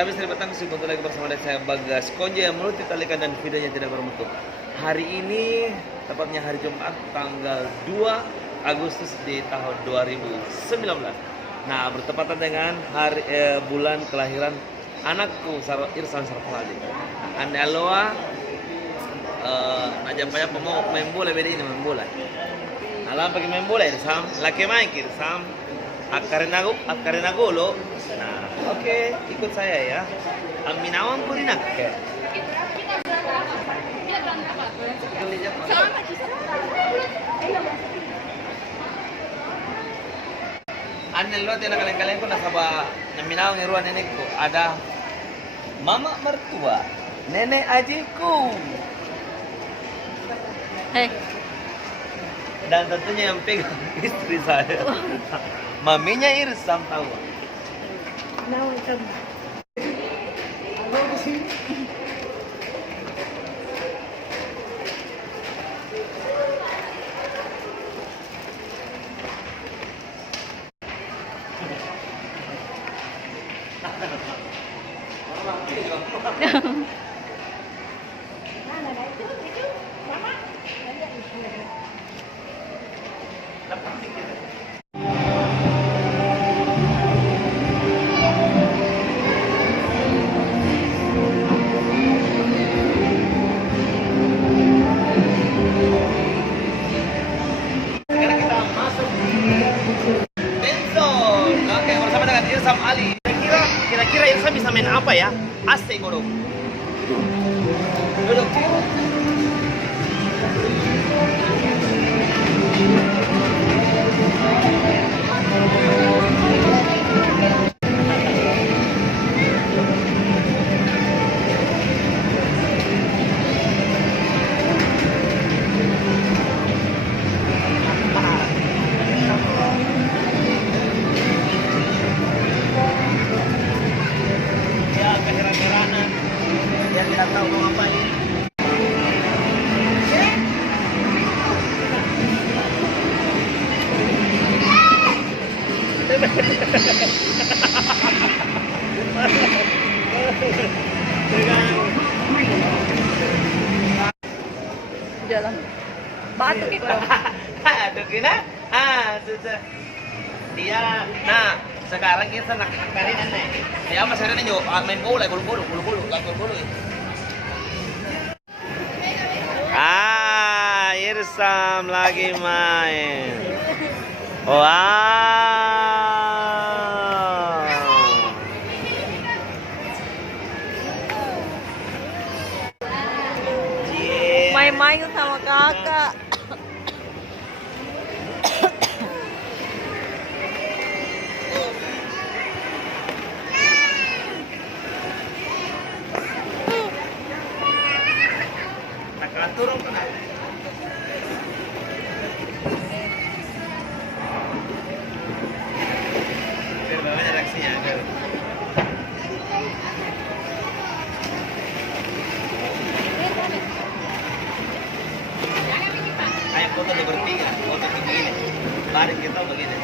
Tapi sering petang sih lagi bersama saya Bagas Konjo yang mulut ditalikan dan videonya tidak bermutu. Hari ini tepatnya hari Jumat tanggal 2 Agustus di tahun 2019. Nah, bertepatan dengan hari bulan kelahiran anakku Irsan Sarfali. Anda loa najapaya mau main bola beda ini main bola. Alam pakai main bola Irsam, laki main Irsam. Akarena golo. Nah, oke, ikut saya ya. Aminawan purinak. Ane lo tiada kalian ko nasaba naminaw ng ruan nenekku ada mama mertua, nenek ajiku. Dan tentunya yang pegang istri saya. Maminya Irsam tahu. Irsam Ali, kira-kira Irsam bisa main apa ya? Asik duduk. Duduk. Tidak tahu mau ngapain. Jalan. Batuk itu. Aduh gina. Susah. Dia, nah sekarang kita nak kali ini. Dia masih ada nih main bola, bulu-bulu. Irsam lagi main. Wow. Main-main sama kakak. Nak turun kena. Bagaimana reaksinya? Kayak foto di bertiga, foto begini. Baring kita begini.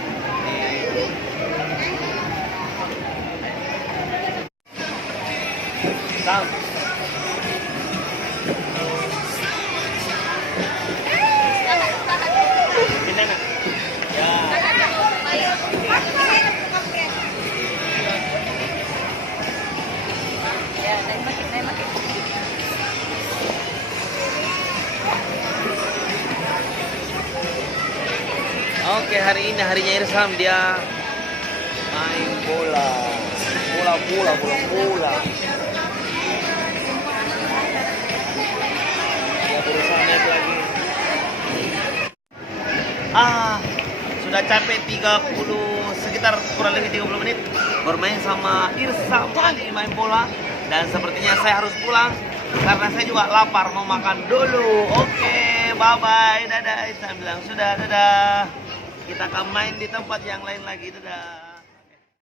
Sam. Oke, hari ini harinya Irsam, dia main bola. Dia berusaha naik lagi. Sudah capek sekitar kurang lebih 30 menit bermain sama Irsam Ali main bola. Dan sepertinya saya harus pulang karena saya juga lapar, mau makan dulu. Oke, bye-bye, dadah. Saya bilang sudah, dadah. Kita akan main di tempat yang lain lagi, dadah.